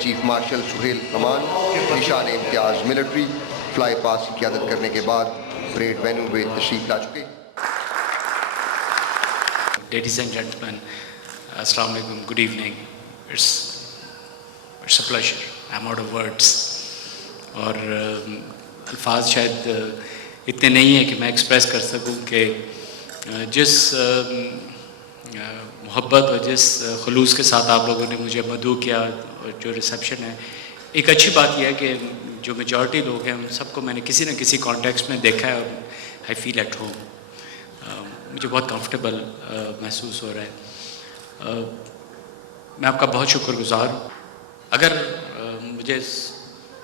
Chief marshal Sohail امان نشان امتیاز military fly پاس کی قیادت کرنے کے بعد پریڈ وینیو میں تشریف لا چکے. Ladies and gentlemen, Assalamu alaikum, good evening. It's a pleasure. I'm out of words. اور الفاظ شاید اتنے نہیں ہیں کہ میں ایکسپریس کر سکوں کہ جس محبت اور جس خلوص کے ساتھ آپ لوگوں نے مجھے مدعو کیا اور جو ریسیپشن ہے. ایک اچھی بات یہ ہے کہ جو میجورٹی لوگ ہیں ان سب کو میں نے کسی نہ کسی کانٹیکسٹ میں دیکھا ہے اور آئی فیل ایٹ ہوم. مجھے بہت کمفرٹیبل محسوس ہو رہا ہے. میں آپ کا بہت شکر گزار ہوں. اگر مجھے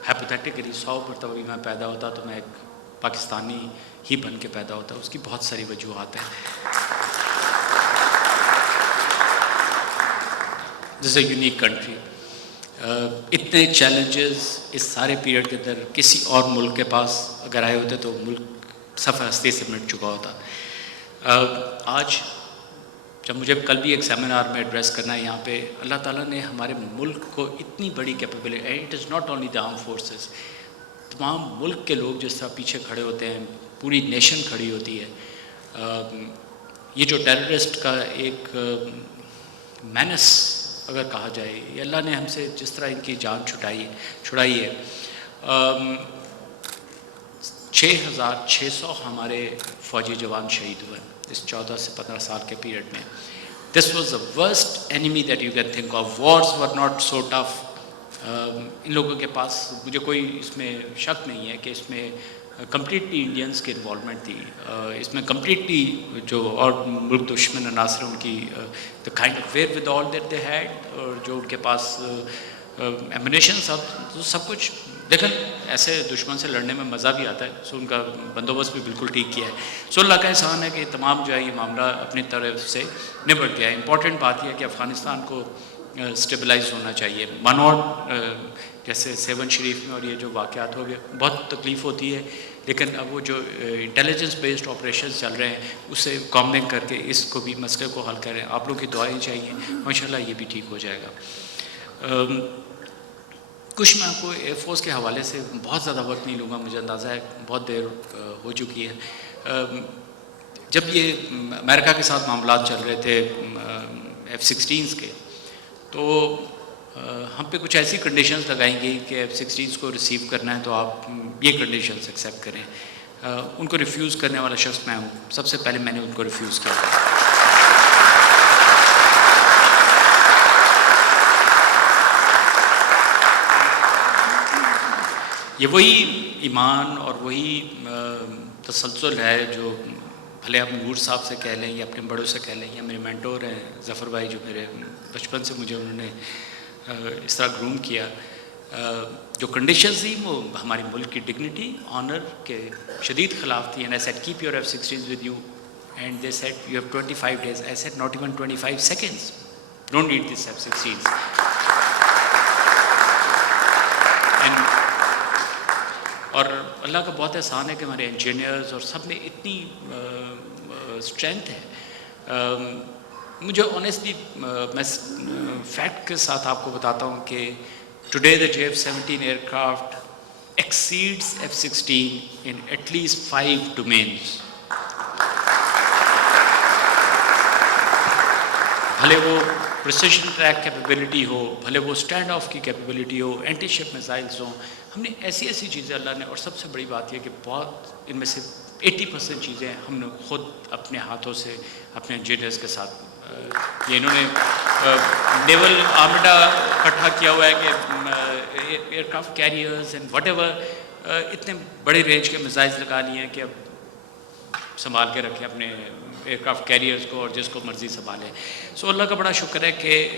ہیپوتھیٹیکلی 100 مرتبہ بھی میں پیدا ہوتا تو میں ایک پاکستانی ہی بن کے پیدا ہوتا. اس کی بہت ساری وجوہات ہیں. دس از اے یونیک کنٹری. اتنے چیلنجز اس سارے پیریڈ کے اندر کسی اور ملک کے پاس اگر آئے ہوتے تو ملک صفحہ ہستی سے مٹ چکا ہوتا. آج جب مجھے کل بھی ایک سیمینار میں ایڈریس کرنا ہے یہاں پہ, اللہ تعالیٰ نے ہمارے ملک کو اتنی بڑی capability, and it is not only the arm forces, تمام ملک کے لوگ جس طرح پیچھے کھڑے ہوتے ہیں, پوری نیشن کھڑی ہوتی ہے. یہ جو ٹیررسٹ کا ایک مینس اگر کہا جائے, یہ اللہ نے ہم سے جس طرح ان کی جان چھڑائی ہے. 6,600 ہمارے فوجی جوان شہید ہوئے اس 14 سے 15 سال کے پیریڈ میں. This was the worst enemy that you can think of. Wars were not so tough. ان لوگوں کے پاس مجھے کوئی اس میں شک نہیں ہے کہ اس میں کمپلیٹلی انڈینس کی انوالومنٹ تھی. اس میں کمپلیٹلی جو اور ملک دشمن عناصر ان کی the kind of where with all that they had, اور جو ان کے پاس ایمونیشن سب کچھ. لیکن ایسے دشمن سے لڑنے میں مزہ بھی آتا ہے. سو ان کا بندوبست بھی بالکل ٹھیک کیا ہے. سو اللہ کا احسان ہے کہ تمام جو ہے یہ معاملہ اپنی طرف سے نبٹ گیا ہے. امپورٹنٹ بات یہ ہے کہ افغانستان کو اسٹیبلائز ہونا چاہیے. منوٹ جیسے 7 شریف میں اور یہ جو واقعات ہو گئے بہت تکلیف ہوتی ہے, لیکن اب وہ جو انٹیلیجنس بیسڈ آپریشنز چل رہے ہیں اسے کامبنگ کر کے اس کو بھی مسئلے کو حل کریں. آپ لوگوں کی دعائیں چاہیے, ماشاءاللہ یہ بھی ٹھیک ہو جائے گا. کچھ میں آپ کو ایئر فورس کے حوالے سے بہت زیادہ وقت نہیں لوں گا, مجھے اندازہ ہے بہت دیر ہو چکی ہے. جب یہ امریکہ کے ساتھ معاملات چل رہے تھے F-16s کے, تو ہم پہ کچھ ایسی کنڈیشنز لگائی گئی کہ F-16s کو ریسیو کرنا ہے تو آپ یہ کنڈیشنز ایکسیپٹ کریں. ان کو ریفیوز کرنے والا شخص میں ہوں. سب سے پہلے میں نے ان کو ریفیوز کیا تھا. یہ وہی ایمان اور وہی تسلسل ہے جو بھلے آپ نور صاحب سے کہہ لیں یا اپنے بڑوں سے کہہ لیں یا میرے مینٹور ہیں ظفر بھائی, جو میرے بچپن سے مجھے انہوں نے اس طرح گروم کیا. جو کنڈیشنز تھیں وہ ہماری ملک کی ڈگنیٹی, آنر کے شدید خلاف تھی. And I said keep your F-16s with you, and they said you have 25 days. I said not even 25 seconds. Don't need this F-16s. اور اللہ کا بہت احسان ہے کہ ہمارے انجینئرز اور سب میں اتنی اسٹرینتھ ہے. مجھے آنیسٹلی میں فیکٹ کے ساتھ آپ کو بتاتا ہوں کہ today the JF-17 aircraft exceeds F-16 in at least 5 domains. بھلے وہ پریسیشن ٹریک کیپیبلٹی ہو, بھلے وہ اسٹینڈ آف کی کیپیبلٹی ہو, اینٹی شپ میزائلز ہوں. ہم نے ایسی چیزیں اللہ نے, اور سب سے بڑی بات یہ کہ بہت ان میں سے 80% چیزیں ہم نے خود اپنے ہاتھوں سے اپنے انجینئرز کے ساتھ, یہ انہوں نے نیول آرمڈا اکٹھا کیا ہوا ہے کہ aircraft carriers and whatever, اتنے بڑے رینج کے میزائلز لگا لیے ہیں کہ اب سنبھال کے رکھیں اپنے ایئر کرافٹ کیریئرز کو اور جس کو مرضی سنبھالیں. سو اللہ کا بڑا شکر ہے کہ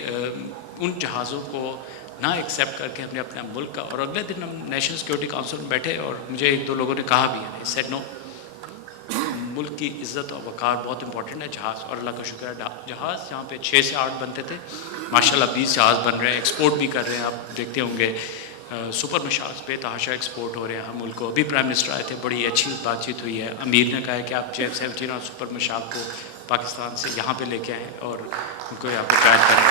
ان جہازوں کو نہ ایکسیپٹ کر کے ہم نے اپنا ملک کا, اور اگلے دن ہم نیشنل سیکورٹی کونسل میں بیٹھے اور مجھے 1-2 لوگوں نے کہا بھی ہے, سیڈ نو, ملک کی عزت اور وقار بہت امپورٹنٹ ہے. جہاز, اور اللہ کا شکر ہے جہاز جہاں پہ 6 سے 8 بنتے تھے ماشاءاللہ 20 جہاز بن رہے ہیں, ایکسپورٹ بھی کر رہے ہیں. آپ دیکھتے ہوں گے سپر مشاز بے تحاشا ایکسپورٹ ہو رہے ہیں ہم ملک کو. ابھی پرائم منسٹر آئے تھے, بڑی اچھی بات چیت ہوئی ہے. امیر نے کہا ہے کہ آپ JF-17 اور سپر مشاز کو پاکستان سے یہاں پہ لے کے آئیں اور ان کو یہاں پہ ٹرائل کریں.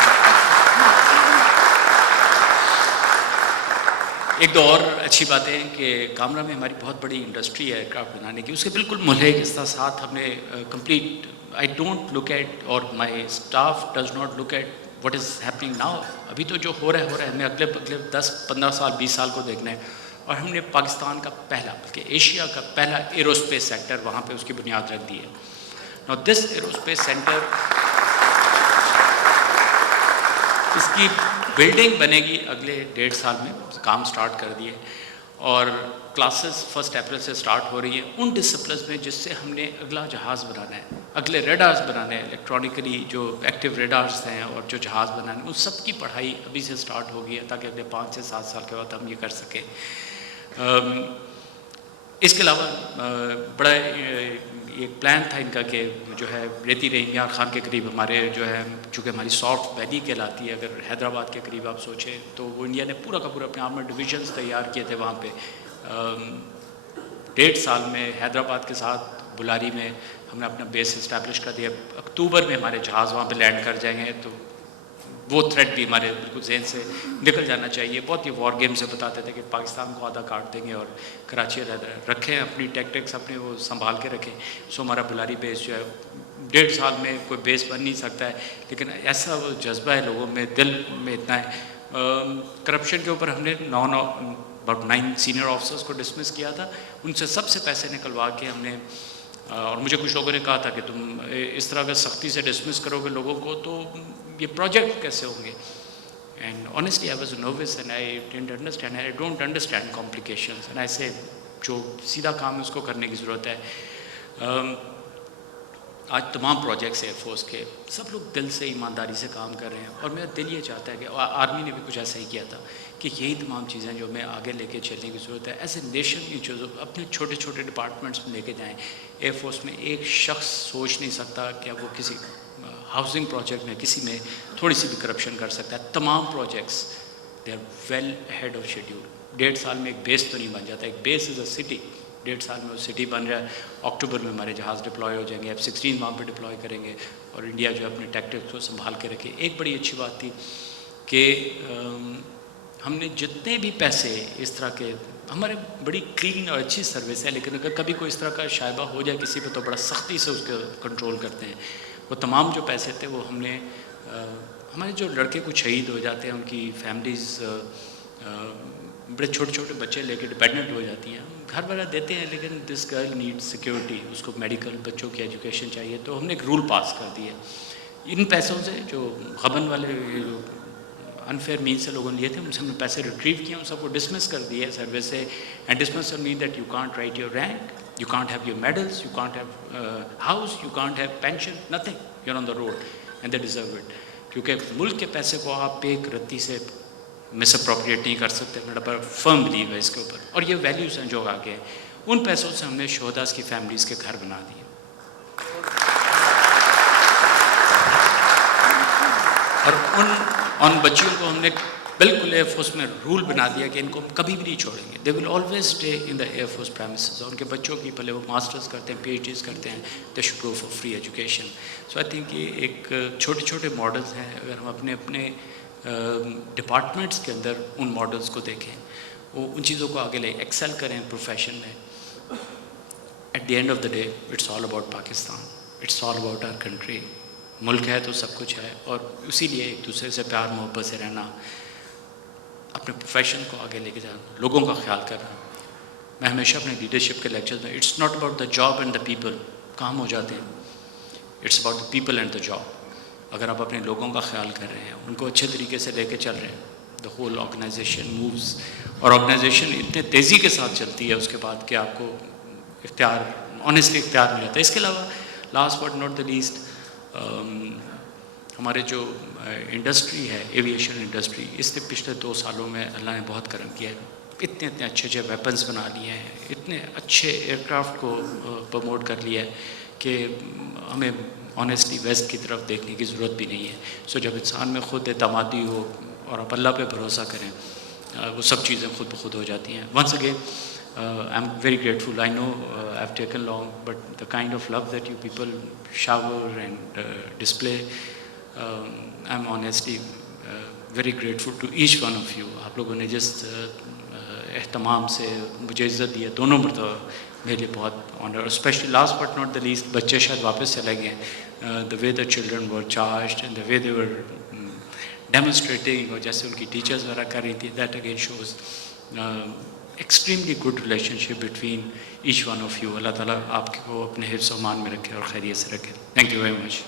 ایک دو اور اچھی باتیں ہیں کہ کامرا میں ہماری بہت بڑی انڈسٹری ہے ایئرکرافٹ بنانے کی، اس کے بالکل ملحق اس کا ساتھ ہم نے complete I don't look at اور my staff does not look at what is happening now. ابھی تو جو ہو رہا ہے ہمیں اگلے 10-15 سال 20 سال کو دیکھنا ہے. اور ہم نے پاکستان کا پہلا بلکہ ایشیا کا پہلا ایروسپیس سیکٹر وہاں پہ اس کی بنیاد رکھ دی ہے. Now this ایروسپیس سینٹر اس کی بلڈنگ بنے گی اگلے 1.5 سال میں، کام سٹارٹ کر دیے اور کلاسز 1 اپریل سے سٹارٹ ہو رہی ہیں ان ڈسپلنز میں جس سے ہم نے اگلا جہاز بنانا ہے، اگلے ریڈارز بنانے ہیں، الیکٹرانکلی جو ایکٹیو ریڈارز ہیں اور جو جہاز بنانے ہیں ان سب کی پڑھائی ابھی سے سٹارٹ ہو گئی ہے تاکہ اگلے 5 سے 7 سال کے بعد ہم یہ کر سکیں. اس کے علاوہ بڑا ایک پلان تھا ان کا کہ جو ہے ریتی رحیمیار خان کے قریب ہمارے جو ہے چونکہ ہماری سافٹ ویلی کہلاتی ہے، اگر حیدرآباد کے قریب آپ سوچیں تو وہ انڈیا نے پورا کا پورا اپنے آرمر ڈویژنز تیار کیے تھے وہاں پہ. 1.5 سال میں حیدرآباد کے ساتھ بلاری میں ہم نے اپنا بیس اسٹیبلش کر دیا. اکتوبر میں ہمارے جہاز وہاں پہ لینڈ کر جائیں گے تو وہ تھریٹ بھی ہمارے بالکل ذہن سے نکل جانا چاہیے. بہت ہی وار گیم سے بتاتے تھے کہ پاکستان کو آدھا کاٹ دیں گے اور کراچی رکھیں اپنی ٹیکٹکس اپنے وہ سنبھال کے رکھیں. سو ہمارا بلاری بیس جو ہے 1.5 سال میں کوئی بیس بن نہیں سکتا ہے، لیکن ایسا وہ جذبہ ہے لوگوں میں، دل میں اتنا ہے. کرپشن کے اوپر ہم نے 9 سینئر آفیسرس کو ڈسمس کیا تھا، ان سے سب سے پیسے نکلوا کے ہم نے اور مجھے کچھ لوگوں نے کہا تھا کہ تم اس طرح اگر سختی سے ڈسمس کرو گے لوگوں کو تو یہ پروجیکٹ کیسے ہوں گے. And honestly I was nervous and I didn't understand, I don't understand complications and I say جو سیدھا کام ہے اس کو کرنے کی ضرورت ہے. آج تمام پروجیکٹس ایئر فورس کے سب لوگ دل سے ایمانداری سے کام کر رہے ہیں اور میرا دل یہ چاہتا ہے کہ آرمی نے بھی کچھ ایسا ہی کیا تھا کہ یہی تمام چیزیں جو ہمیں آگے لے کے چلنے کی ضرورت ہے. ایز اے نیشن یہ چیزوں اپنے چھوٹے چھوٹے ڈپارٹمنٹس میں لے کے جائیں. ایئر فورس میں ایک شخص سوچ نہیں سکتا کہ وہ کسی ہاؤسنگ پروجیکٹ میں کسی میں تھوڑی سی بھی کرپشن کر سکتا ہے. تمام projects they are well ahead of schedule. 1.5 سال میں ایک بیس تو نہیں بن جاتا. ایک بیس از اے سٹی. 1.5 سال میں وہ سٹی بن رہا ہے. اکتوبر میں ہمارے جہاز ڈپلوائے ہو جائیں گے. F-16 وہاں پہ ڈپلوائے کریں گے اور انڈیا جو ہے اپنے ٹیکٹکس کو سنبھال کے رکھے. ایک بڑی اچھی بات تھی کہ ہم نے جتنے بھی پیسے اس طرح کے ہمارے بڑی کلین اور اچھی سروس ہے، لیکن اگر کبھی کوئی اس طرح کا شائبہ ہو جائے کسی پہ تو بڑا سختی سے اس کو کنٹرول کرتے ہیں. وہ تمام جو پیسے تھے وہ ہم نے ہمارے جو لڑکے کچھ شہید ہو جاتے ہیں ان کی فیملیز بڑے چھوٹے چھوٹے بچے لے کے ڈپینڈنٹ ہو جاتی ہیں، گھر وغیرہ دیتے ہیں لیکن دس گرل نیڈ سیکیورٹی، اس کو میڈیکل بچوں کی ایجوکیشن چاہیے. تو ہم نے ایک رول پاس کر دی ہے ان پیسوں سے جو غبن والے انفیئر مین سے لوگوں نے لیے تھے ان سے ہم نے پیسے ریٹریو کیے، ان سب کو ڈسمس کر دیے سروس سے. And dismiss mean that you can't write your rank, you can't have your medals, you can't have house, you can't have pension, nothing. You're on the road and they deserve it. کیونکہ ملک کے پیسے کو آپ ایک رتی سے مس appropriate نہیں کر سکتے. میرا بڑا فرم بلیو ہے اس کے اوپر اور یہ ویلیوز ہیں جو آگے ہیں. ان پیسوں سے ہم نے شہداء کی فیملیز کے گھر بنا دیے اور ان بچیوں کو ہم نے بالکل ایئر فورس میں رول بنا دیا کہ ان کو ہم کبھی بھی نہیں چھوڑیں گے. They will always stay in the air force premises. اور ان کے بچوں کی پہلے وہ ماسٹرز کرتے ہیں, پی ایچ ڈیز کرتے ہیں, they should go for free education. So I think یہ ایک چھوٹے چھوٹے ماڈلز ہیں. اگر ہم اپنے اپنے ڈپارٹمنٹس کے اندر ان ماڈلز کو دیکھیں, وہ ان چیزوں کو آگے لے ایکسل کریں پروفیشن میں. At the end of the day it's all about Pakistan, it's all about our country. ملک ہے تو سب کچھ ہے اور اسی لیے ایک دوسرے سے پیار محبت سے رہنا, اپنے پروفیشن کو آگے لے کے جانا, لوگوں کا خیال کرنا. میں ہمیشہ اپنے لیڈرشپ کے لیکچرز میں it's not about the job and the people, کام ہو جاتے ہیں, it's about the people and the job. اگر آپ اپنے لوگوں کا خیال کر رہے ہیں, ان کو اچھے طریقے سے لے کے چل رہے ہیں, دا ہول آرگنائزیشن مووز. اور آرگنائزیشن اتنے تیزی کے ساتھ چلتی ہے اس کے بعد کہ آپ کو اختیار آنیسٹلی اختیار مل جاتا ہے. اس کے علاوہ last but not the list, ہمارے جو انڈسٹری ہے ایویشن انڈسٹری, اس نے پچھلے 2 سالوں میں اللہ نے بہت کرم کیا ہے. اتنے اچھے اچھے ویپنس بنا لیے ہیں, اتنے اچھے ایئر کرافٹ کو پروموٹ کر لیا ہے کہ ہمیں آنیسٹلی ویسٹ کی طرف دیکھنے کی ضرورت بھی نہیں ہے. سو جب انسان میں خود اعتمادی ہو اور آپ اللہ پہ بھروسہ کریں, وہ سب چیزیں خود بخود ہو جاتی ہیں. Once again I am very grateful. I know I have taken long, but the kind of love that you people shower and display, I'm honestly very grateful to each one of you. آپ لوگوں نے جس اہتمام سے مجھے عزت دی ہے دونوں مرتبہ، میرے لیے بہت آنر. اور especially last but not the least, بچے شاید واپس چلے گئے ہیں، the way the children were charged and the way they were demonstrating, اور جیسے ان کی ٹیچرز وغیرہ کر رہی تھی، that again shows extremely good relationship between each one of you. اللہ تعالیٰ آپ کو اپنے حفظ و امان میں رکھے اور خیریت سے رکھے. Thank you very much.